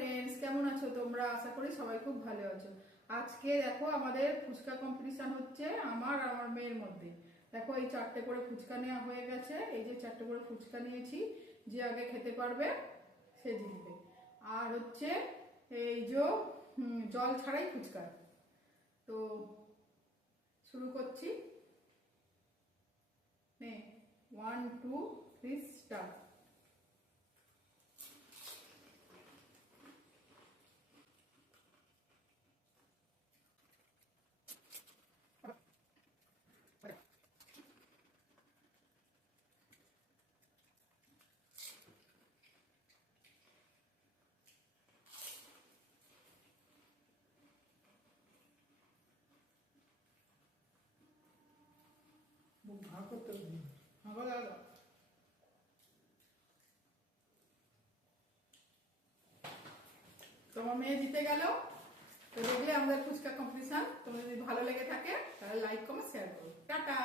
Friends, কেমন আছো তোমরা? আশা করি সবাই খুব ভালো আছো। আজকে দেখো আমাদের ফুচকা কম্পিটিশন হচ্ছে আমার আর আমার মেয়ের মধ্যে। দেখো এই 4টে করে ফুচকা নেওয়া হয়ে গেছে। এই যে 4টে করে ফুচকা নিয়েছি, যে আগে খেতে পারবে সে জিতবে। আর হচ্ছে এই যে জল ছাড়াই ফুচকা। তো শুরু করছি। নে, 1 2 3 স্টার্ট। ভাগ করতে হবে। ভালো লাগলো। তোমার মেয়ে জিতে গেল। তো দেখলে আমাদের ফুচকা কম্পিটিশন। তোমার যদি ভালো লেগে থাকে তাহলে লাইক কমেন্ট শেয়ার করো। টাটা।